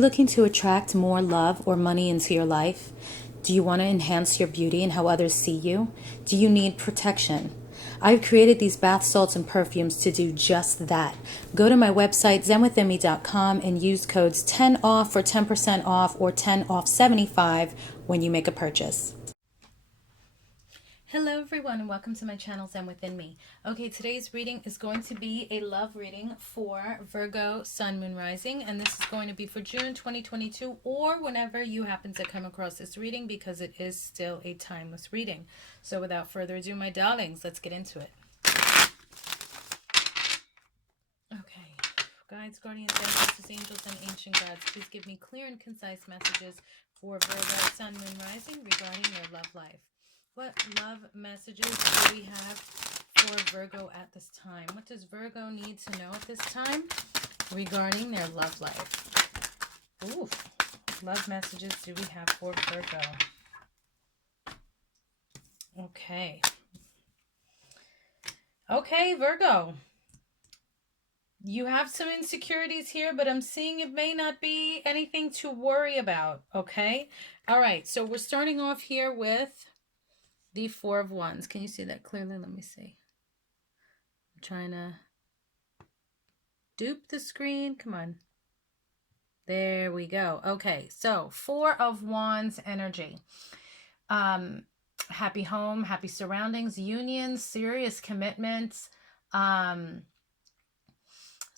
looking to attract more love or money into your life? Do you want to enhance your beauty and how others see you? Do you need protection? I've created these bath salts and perfumes to do just that. Go to my website, zenwithinme.com, and use codes 10 off for 10% off or 10 off 75 when you make a purchase. Hello everyone and welcome to my channel Zen Within Me. Okay, today's reading is going to be a love reading for Virgo, Sun, Moon, Rising, and this is going to be for June 2022 or whenever you happen to come across this reading because it is still a timeless reading. So without further ado, my darlings, let's get into it. Okay, guides, guardians, ancestors, angels, and ancient gods, please give me clear and concise messages for Virgo, Sun, Moon, Rising regarding their love life. What love messages do we have for Virgo at this time? What does Virgo need to know at this time regarding their love life? Ooh, love messages do we have for Virgo? Okay. Okay, Virgo. You have some insecurities here, but I'm seeing it may not be anything to worry about, okay? All right, so we're starting off here with the Four of Wands. Can you see that clearly? Let me see. I'm trying to dupe the screen. Come on. There we go. Okay, so Four of Wands energy. Happy home, happy surroundings, unions, serious commitments,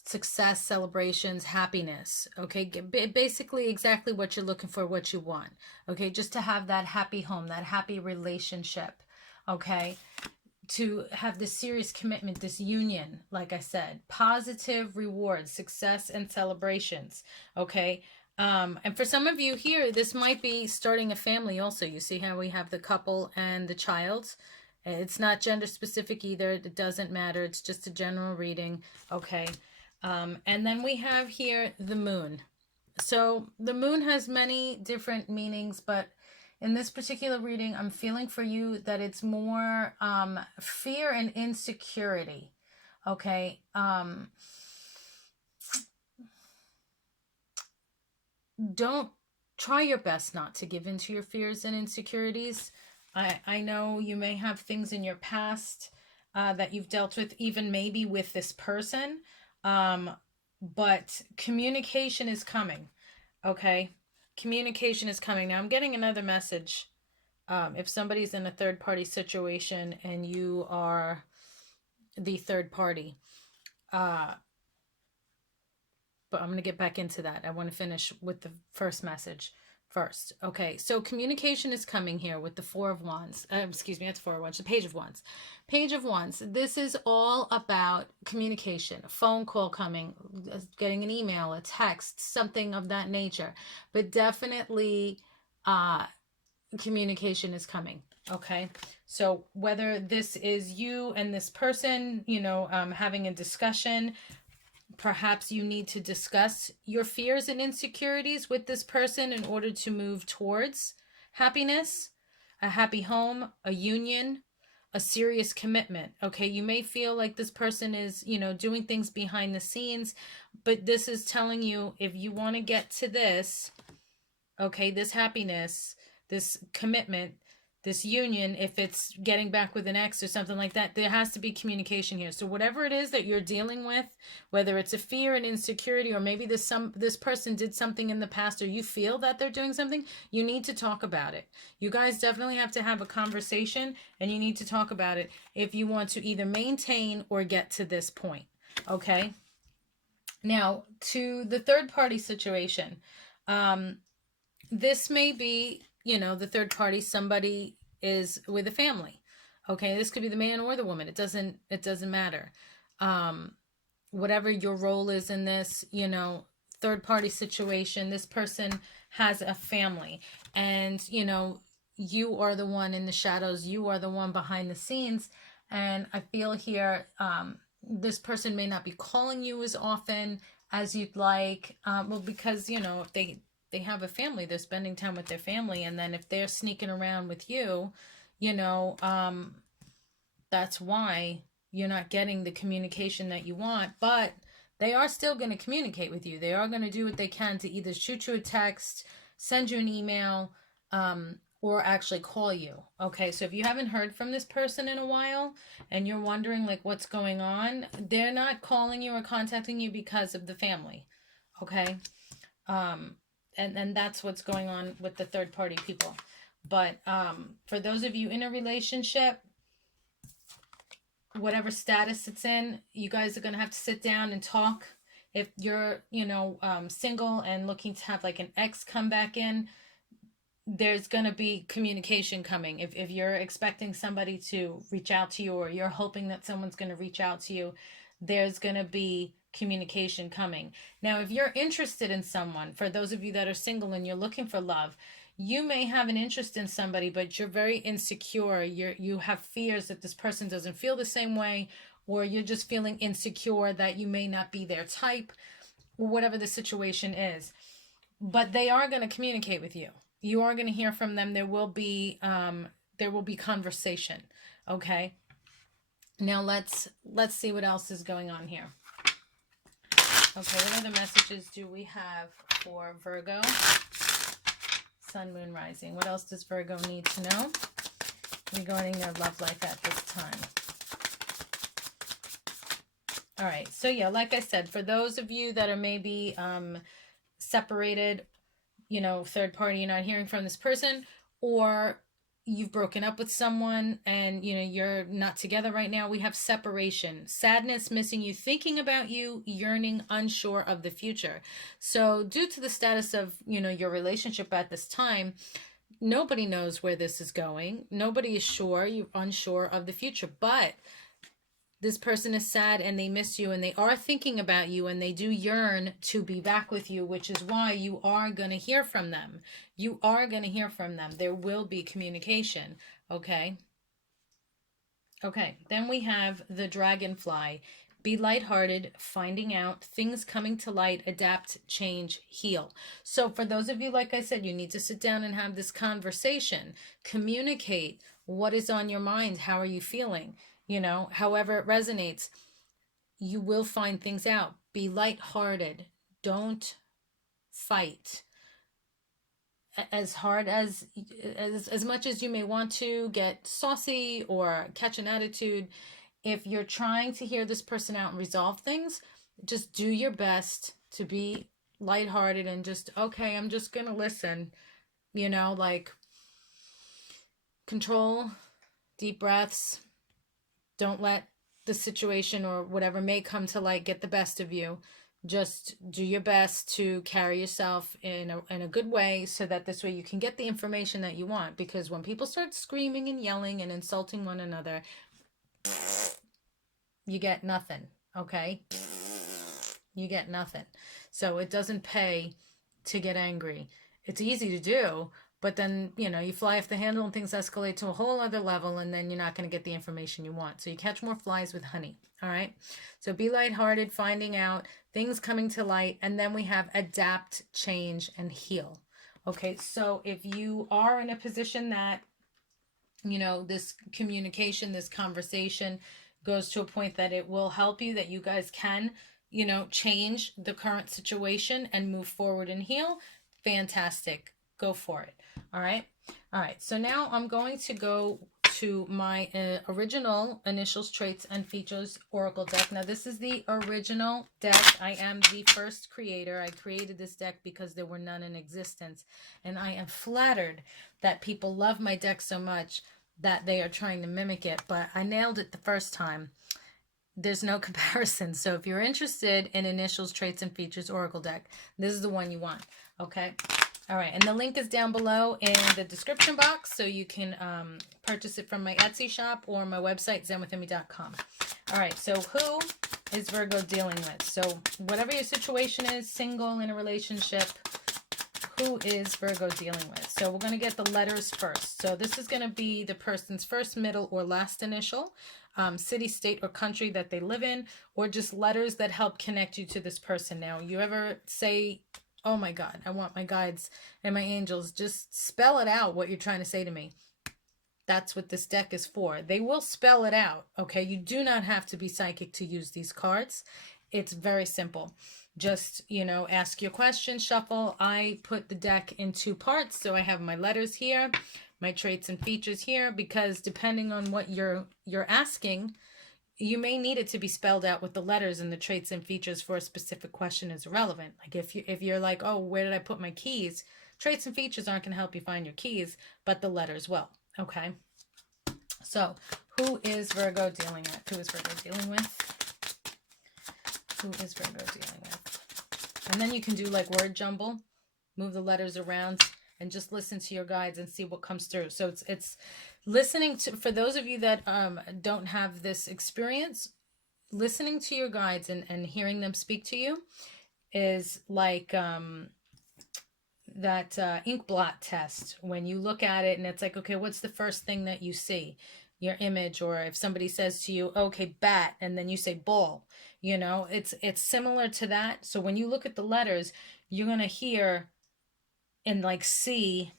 success, celebrations, happiness. Okay, basically exactly what you're looking for, what you want. Okay, just to have that happy home, that happy relationship. Okay, to have this serious commitment, this union, like I said, positive rewards, success, and celebrations. Okay, and for some of you here, this might be starting a family also. You see how we have the couple and the child. It's not gender specific either. It doesn't matter. It's just a general reading. Okay. And then we have here the moon. So the moon has many different meanings, but in this particular reading, I'm feeling for you that it's more fear and insecurity. Okay. Don't try your best not to give in to your fears and insecurities. I know you may have things in your past that you've dealt with, even maybe with this person. But communication is coming. Okay. Communication is coming. Now I'm getting another message. If somebody's in a third party situation and you are the third party, but I'm going to get back into that. I want to finish with the first message first. Okay, so communication is coming here with the Four of Wands. Excuse me, that's Four of Wands. The Page of Wands. Page of Wands. This is all about communication. A phone call coming, getting an email, a text, something of that nature. But definitely communication is coming. Okay, so whether this is you and this person, you know, having a discussion, perhaps you need to discuss your fears and insecurities with this person in order to move towards happiness, a happy home, a union, a serious commitment. Okay, you may feel like this person is, you know, doing things behind the scenes, but this is telling you if you want to get to this, okay, this happiness, this commitment, this union, if it's getting back with an ex or something like that, there has to be communication here. So whatever it is that you're dealing with, whether it's a fear and insecurity, or maybe this person did something in the past, or you feel that they're doing something, you need to talk about it. You guys definitely have to have a conversation, and you need to talk about it if you want to either maintain or get to this point. Okay. Now to the third party situation. This may be, you know, the third party, somebody is with a family. Okay, this could be the man or the woman. It doesn't matter. Whatever your role is in this, you know, third party situation, this person has a family, and you know, you are the one in the shadows, you are the one behind the scenes. And I feel here, this person may not be calling you as often as you'd like, well, because, you know, if they have a family, they're spending time with their family, and then if they're sneaking around with you, you know, that's why you're not getting the communication that you want. But they are still going to communicate with you. They are going to do what they can to either shoot you a text, send you an email, or actually call you. Okay, so if you haven't heard from this person in a while and you're wondering like what's going on, they're not calling you or contacting you because of the family. Okay, and that's what's going on with the third party people. But for those of you in a relationship, whatever status it's in, you guys are going to have to sit down and talk. If you're, single and looking to have like an ex come back in, there's going to be communication coming. If you're expecting somebody to reach out to you, or you're hoping that someone's going to reach out to you, there's going to be communication coming. Now, if you're interested in someone, for those of you that are single and you're looking for love, you may have an interest in somebody, but you're very insecure. You have fears that this person doesn't feel the same way, or you're just feeling insecure that you may not be their type, or whatever the situation is. But they are going to communicate with you. You are going to hear from them. There will be conversation. Okay. Now let's see what else is going on here. Okay, what other messages do we have for Virgo? Sun, Moon, Rising. What else does Virgo need to know regarding their love life at this time? All right, so yeah, like I said, for those of you that are maybe separated, third party, you're not hearing from this person, or you've broken up with someone and you're not together right now, we have separation, sadness, missing you, thinking about you, yearning, unsure of the future. So due to the status of your relationship at this time, nobody knows where this is going. Nobody is sure. You're unsure of the future, but this person is sad and they miss you and they are thinking about you and they do yearn to be back with you, which is why you are going to hear from them. You are going to hear from them. There will be communication. Okay. Okay. Then we have the dragonfly. Be lighthearted, finding out, things coming to light, adapt, change, heal. So for those of you, like I said, you need to sit down and have this conversation. Communicate what is on your mind. How are you feeling? However it resonates, you will find things out. Be lighthearted. Don't fight. As hard as much as you may want to get saucy or catch an attitude, if you're trying to hear this person out and resolve things, just do your best to be lighthearted and just, okay, I'm just going to listen, like control, deep breaths. Don't let the situation or whatever may come to light get the best of you. Just do your best to carry yourself in a good way so that this way you can get the information that you want. Because when people start screaming and yelling and insulting one another, you get nothing, okay? You get nothing. So it doesn't pay to get angry. It's easy to do, but then, you fly off the handle and things escalate to a whole other level, and then you're not going to get the information you want. So you catch more flies with honey, all right? So be lighthearted, finding out, things coming to light, and then we have adapt, change, and heal. Okay, so if you are in a position that, this communication, this conversation goes to a point that it will help you, that you guys can, change the current situation and move forward and heal, fantastic. Go for it. All right. So now I'm going to go to my original initials, traits, and features oracle deck. Now this is the original deck. I am the first creator. I created this deck because there were none in existence. And I am flattered that people love my deck so much that they are trying to mimic it. But I nailed it the first time. There's no comparison. So if you're interested in initials, traits, and features oracle deck, this is the one you want. Okay. All right, and the link is down below in the description box, so you can purchase it from my Etsy shop or my website, zenwithemmy.com. All right, so who is Virgo dealing with? So whatever your situation is, single, in a relationship, who is Virgo dealing with? So we're going to get the letters first. So this is going to be the person's first, middle, or last initial, city, state, or country that they live in, or just letters that help connect you to this person. Now, you ever say, oh my God, I want my guides and my angels, just spell it out what you're trying to say to me. That's what this deck is for. They will spell it out, okay? You do not have to be psychic to use these cards. it's very simple. Just, ask your question, shuffle. I put the deck in two parts. So I have my letters here, my traits and features here, because depending on what you're asking, you may need it to be spelled out with the letters, and the traits and features for a specific question is irrelevant. Like if you're like, oh, where did I put my keys? Traits and features aren't going to help you find your keys, but the letters will. Okay. So who is Virgo dealing with? Who is Virgo dealing with? Who is Virgo dealing with? And then you can do like word jumble, move the letters around, and just listen to your guides and see what comes through. So it's listening to, for those of you that don't have this experience, listening to your guides and hearing them speak to you is like that ink blot test. When you look at it and it's like, okay, what's the first thing that you see? Your image. Or if somebody says to you, okay, bat, and then you say ball, it's similar to that. So when you look at the letters, you're going to hear and like see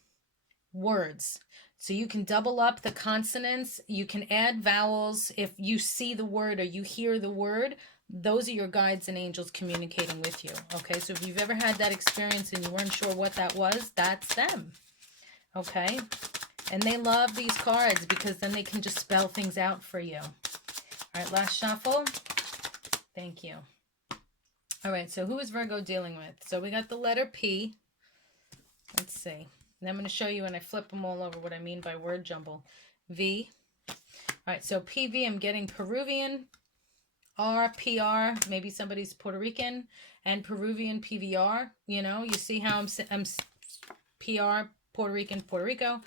words. So you can double up the consonants. You can add vowels. If you see the word or you hear the word, those are your guides and angels communicating with you. Okay, so if you've ever had that experience and you weren't sure what that was, that's them. Okay, and they love these cards because then they can just spell things out for you. All right, last shuffle. Thank you. All right, so who is Virgo dealing with? So we got the letter P. Let's see. And I'm going to show you when I flip them all over what I mean by word jumble. V. All right, so PV, I'm getting Peruvian. R, PR, maybe somebody's Puerto Rican. And Peruvian, PVR. You see how I'm PR, Puerto Rican, Puerto Rico.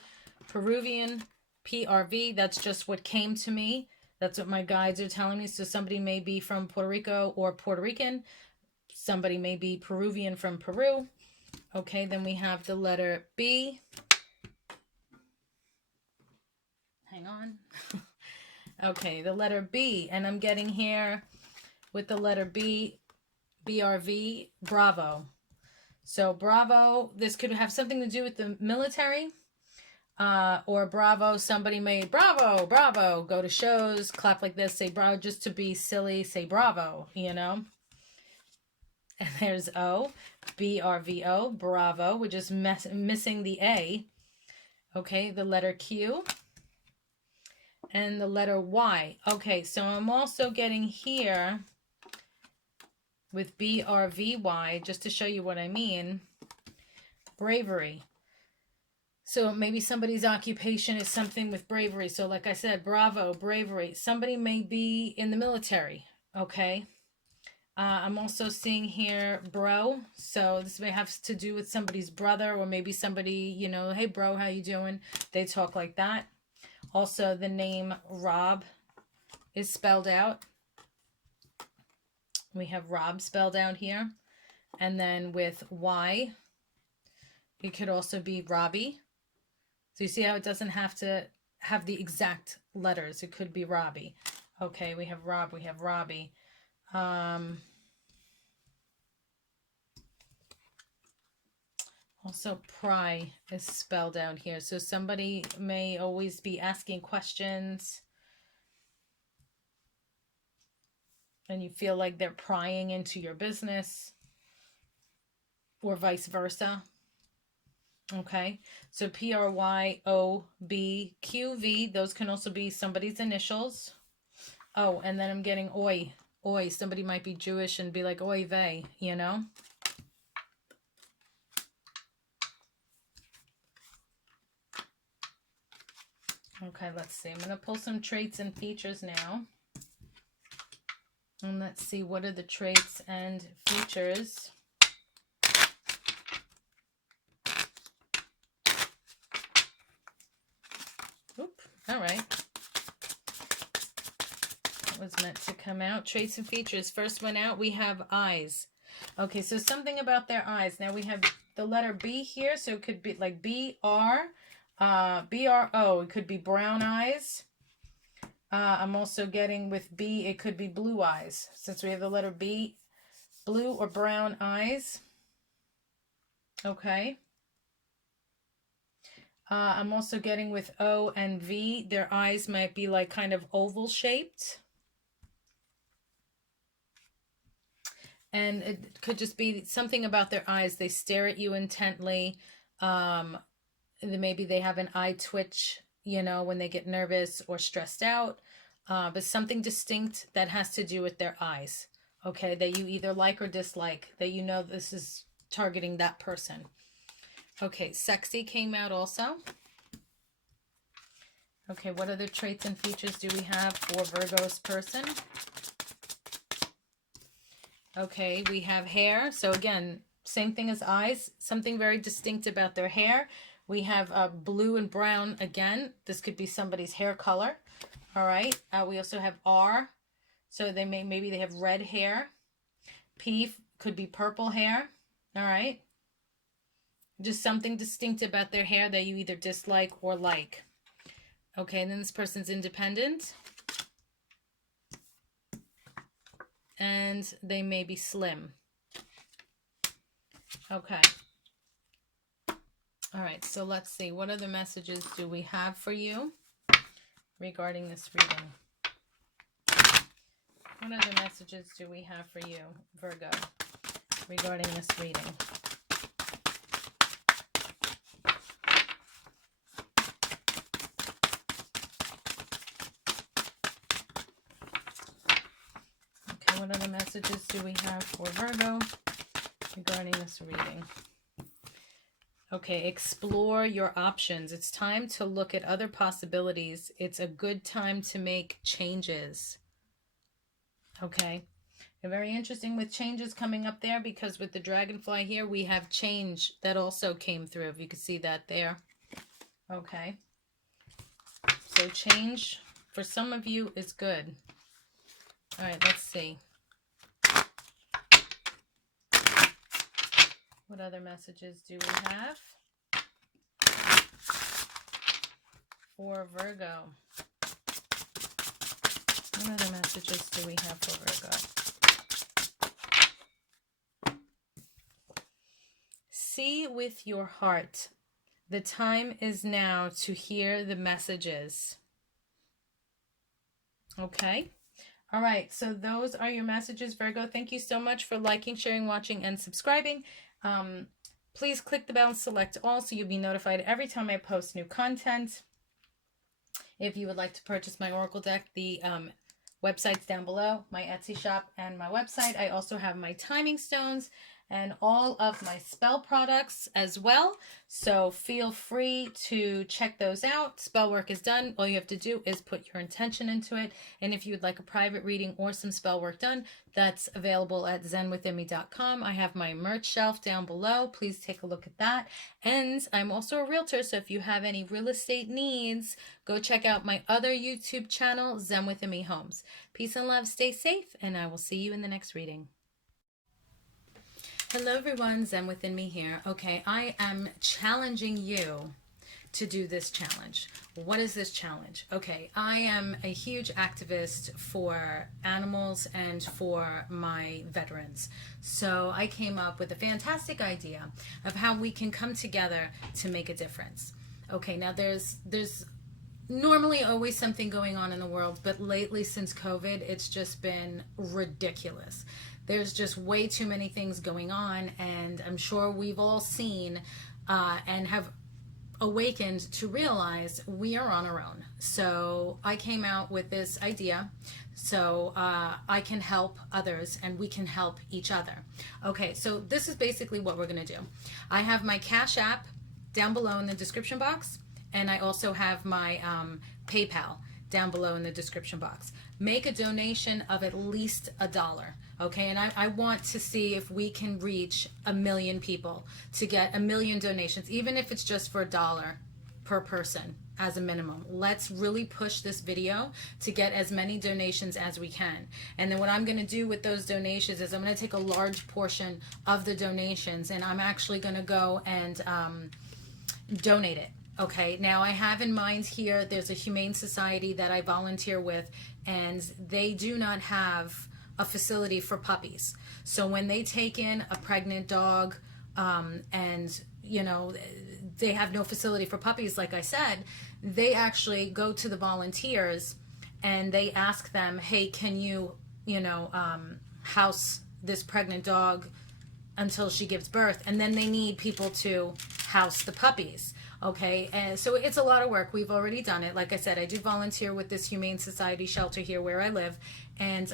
Peruvian, PRV. That's just what came to me. That's what my guides are telling me. So somebody may be from Puerto Rico or Puerto Rican. Somebody may be Peruvian from Peru. Okay, then we have the letter B. Hang on. Okay, the letter B. And I'm getting here with the letter B, BRV, Bravo. So Bravo, this could have something to do with the military. Or Bravo, somebody may, Bravo, Bravo, go to shows, clap like this, say Bravo, just to be silly, say Bravo, And there's O, BRVO, Bravo. We're just missing the A. Okay, the letter Q. And the letter Y. Okay, so I'm also getting here with BRVY, just to show you what I mean, bravery. So maybe somebody's occupation is something with bravery. So like I said, Bravo, bravery. Somebody may be in the military, okay? I'm also seeing here bro. So this may have to do with somebody's brother, or maybe somebody, hey bro, how you doing? They talk like that. Also, the name Rob is spelled out. We have Rob spelled out here. And then with Y, it could also be Robbie. So you see how it doesn't have to have the exact letters. It could be Robbie. Okay, we have Rob, we have Robbie. Also, pry is spelled out here. So somebody may always be asking questions, and you feel like they're prying into your business, or vice versa. Okay, so PRYOBQV, those can also be somebody's initials. Oh, and then I'm getting oi. Oi, somebody might be Jewish and be like oy vey, Okay, let's see. I'm going to pull some traits and features now. And let's see, what are the traits and features? Oop, all right. That was meant to come out. Traits and features. First one out, we have eyes. Okay, so something about their eyes. Now we have the letter B here, so it could be like BR, BRO. It could be brown eyes. I'm also getting with B, it could be blue eyes. Since we have the letter B, blue or brown eyes. Okay. I'm also getting with O and V, their eyes might be like kind of oval shaped. And it could just be something about their eyes. They stare at you intently. Maybe they have an eye twitch, when they get nervous or stressed out. But something distinct that has to do with their eyes. Okay, that you either like or dislike, that this is targeting that person. Okay, sexy came out also. Okay, what other traits and features do we have for Virgo's person? Okay, we have hair. So again, same thing as eyes, something very distinct about their hair. We have blue and brown again. This could be somebody's hair color. All right. We also have R. So maybe they have red hair. P could be purple hair. All right. Just something distinct about their hair that you either dislike or like. Okay, and then this person's independent. And they may be slim. Okay. All right, so let's see. What other messages do we have for you regarding this reading? What other messages do we have for you, Virgo, regarding this reading? Okay, what other messages do we have for Virgo regarding this reading? Okay, explore your options. It's time to look at other possibilities. It's a good time to make changes. Okay, and very interesting with changes coming up there, because with the dragonfly here, we have change that also came through. If you could see that there. Okay, so change for some of you is good. All right, let's see. What other messages do we have for Virgo? What other messages do we have for Virgo? See with your heart. The time is now to hear the messages. Okay. All right. So those are your messages, Virgo. Thank you so much for liking, sharing, watching, and subscribing. Please click the bell and select all so you'll be notified every time I post new content. If you would like to purchase my Oracle deck, the website's down below, my Etsy shop and my website. I also have my timing stones and all of my spell products as well. So feel free to check those out. Spell work is done. All you have to do is put your intention into it. And if you would like a private reading or some spell work done, that's available at zenwithinme.com. I have my merch shelf down below. Please take a look at that. And I'm also a realtor, so if you have any real estate needs, go check out my other YouTube channel, Zen Within Me Homes. Peace and love, stay safe, and I will see you in the next reading. Hello everyone, Zen Within Me here. Okay, I am challenging you to do this challenge. What is this challenge? Okay, I am a huge activist for animals and for my veterans. So I came up with a fantastic idea of how we can come together to make a difference. Okay, now there's normally always something going on in the world, but lately since COVID, it's just been ridiculous. There's just way too many things going on, and I'm sure we've all seen and have awakened to realize we are on our own. So I came out with this idea so I can help others and we can help each other. Okay, so this is basically what we're going to do. I have my Cash App down below in the description box, and I also have my PayPal down below in the description box. Make a donation of at least $1. Okay, and I want to see if we can reach 1 million people to get 1 million donations, even if it's just for $1 per person as a minimum. Let's really push this video to get as many donations as we can. And then what I'm going to do with those donations is I'm going to take a large portion of the donations and I'm actually going to go and donate it. Okay, now I have in mind here, there's a humane society that I volunteer with, and they do not have a facility for puppies. So when they take in a pregnant dog and, you know, they have no facility for puppies, like I said, they actually go to the volunteers and they ask them, hey, can you, house this pregnant dog until she gives birth, and then they need people to house the puppies. Okay, and so it's a lot of work. We've already done it. Like I said, I do volunteer with this Humane Society shelter here where I live, and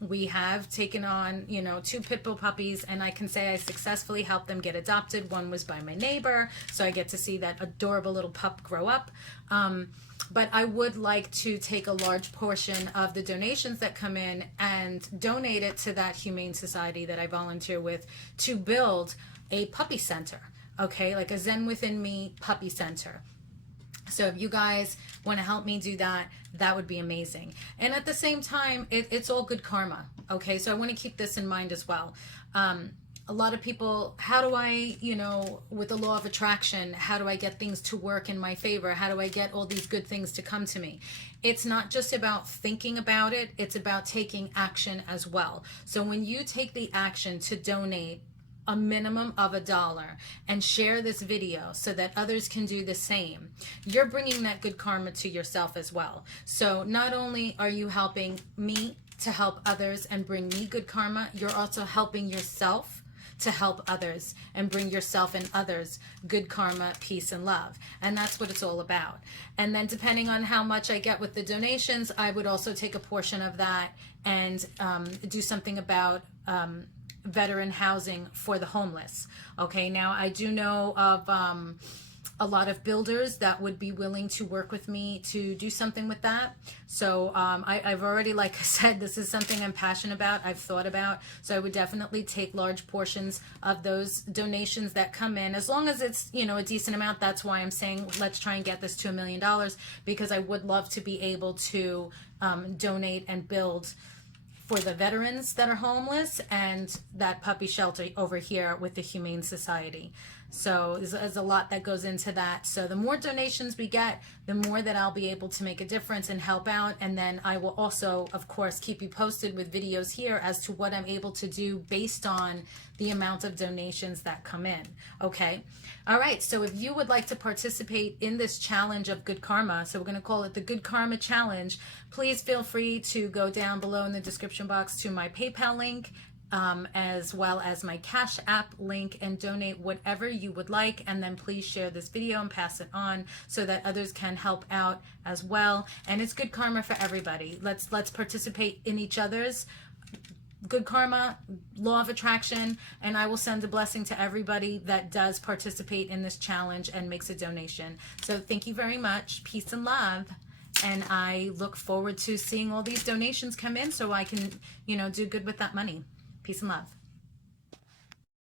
we have taken on, 2 pit bull puppies, and I can say I successfully helped them get adopted. One was by my neighbor, so I get to see that adorable little pup grow up. But I would like to take a large portion of the donations that come in and donate it to that Humane Society that I volunteer with to build a puppy center. Okay, like a Zen Within Me puppy center. So if you guys want to help me do that, that would be amazing. And at the same time, it's all good karma. Okay, so I want to keep this in mind as well. A lot of people, how do I, with the law of attraction, how do I get things to work in my favor? How do I get all these good things to come to me? It's not just about thinking about it, it's about taking action as well. So when you take the action to donate a minimum of $1 and share this video so that others can do the same, you're bringing that good karma to yourself as well. So not only are you helping me to help others and bring me good karma, you're also helping yourself to help others and bring yourself and others good karma, peace, and love. And that's what it's all about. And then depending on how much I get with the donations, I would also take a portion of that and do something about veteran housing for the homeless. Okay, now I do know of a lot of builders that would be willing to work with me to do something with that. So I've already, like I said, this is something I'm passionate about, I've thought about. So I would definitely take large portions of those donations that come in, as long as it's, a decent amount. That's why I'm saying let's try and get this to $1 million, because I would love to be able to donate and build for the veterans that are homeless and that puppy shelter over here with the Humane Society. So there's a lot that goes into that. So the more donations we get, the more that I'll be able to make a difference and help out. And then I will also, of course, keep you posted with videos here as to what I'm able to do based on the amount of donations that come in. Okay. All right. So if you would like to participate in this challenge of good karma, so we're going to call it the Good Karma Challenge, please feel free to go down below in the description box to my PayPal link, as well as my Cash App link, and donate whatever you would like. And then please share this video and pass it on so that others can help out as well. And it's good karma for everybody. Let's participate in each other's good karma, law of attraction, and I will send a blessing to everybody that does participate in this challenge and makes a donation. So thank you very much. Peace and love. And I look forward to seeing all these donations come in so I can, do good with that money. Peace and love.